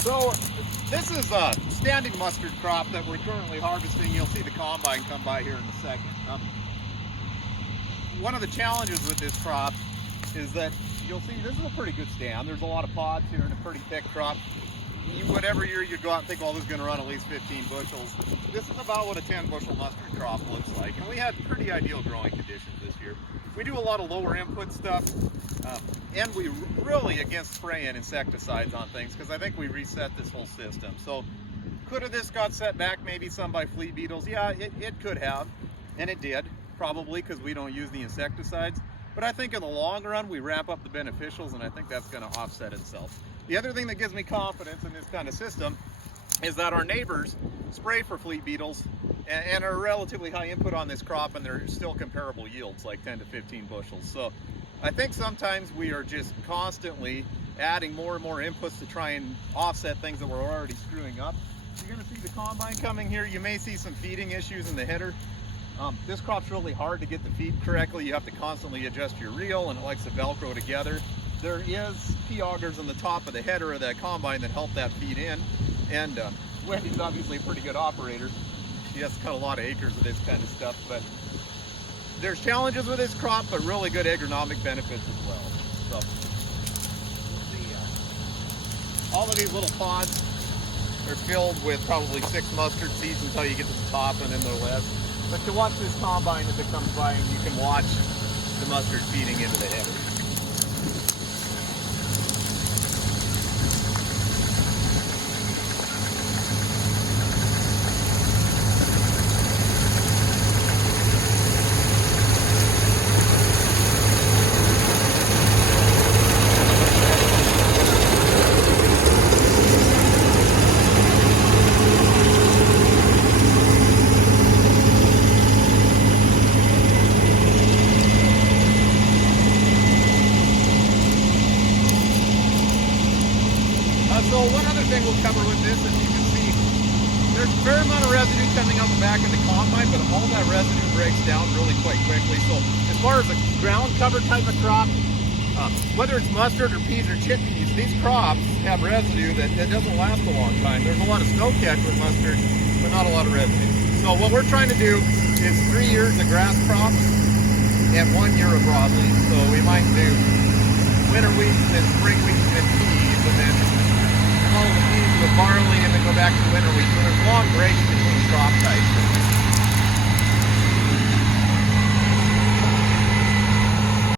So this is a standing mustard crop that we're currently harvesting. You'll see the combine come by here in a second. One of the challenges with this crop is that you'll see this is a pretty good stand. There's a lot of pods here and a pretty thick crop. Whatever year you go out and think, well, this is going to run at least 15 bushels. This is about what a 10 bushel mustard crop looks like. And we had pretty ideal growing conditions this year. We do a lot of lower input stuff. And we really against spraying insecticides on things because I think we reset this whole system. So could have this got set back maybe some by flea beetles? Yeah, it could have, and it did, probably because we don't use the insecticides. But I think in the long run, we ramp up the beneficials, and I think that's going to offset itself. The other thing that gives me confidence in this kind of system is that our neighbors spray for flea beetles and are relatively high input on this crop, and they're still comparable yields, like 10 to 15 bushels. So I think sometimes we are just constantly adding more and more inputs to try and offset things that we're already screwing up. You're going to see the combine coming here. You may see some feeding issues in the header. This crop's really hard to get the feed correctly. You have to constantly adjust your reel, and it likes to Velcro together. There is P-augers on the top of the header of that combine that help that feed in. And Wendy's obviously a pretty good operator. She has to cut a lot of acres of this kind of stuff, but there's challenges with this crop, but really good agronomic benefits as well. So, all of these little pods are filled with probably 6 mustard seeds until you get to the top, and then they're less. But to watch this combine as it comes by, and you can watch the mustard feeding into the header. So one other thing we'll cover with this, as you can see, there's a fair amount of residue coming out the back of the combine, but all that residue breaks down really quite quickly. So as far as a ground cover type of crop, whether it's mustard or peas or chickpeas, these crops have residue that doesn't last a long time. There's a lot of snow catch with mustard, but not a lot of residue. So what we're trying to do is 3 years of grass crops and 1 year of broadleaf. So we might do winter wheat and then spring wheat and peas, and then all the peas with barley, and then go back to winter wheat. So there's long breaks between crop types.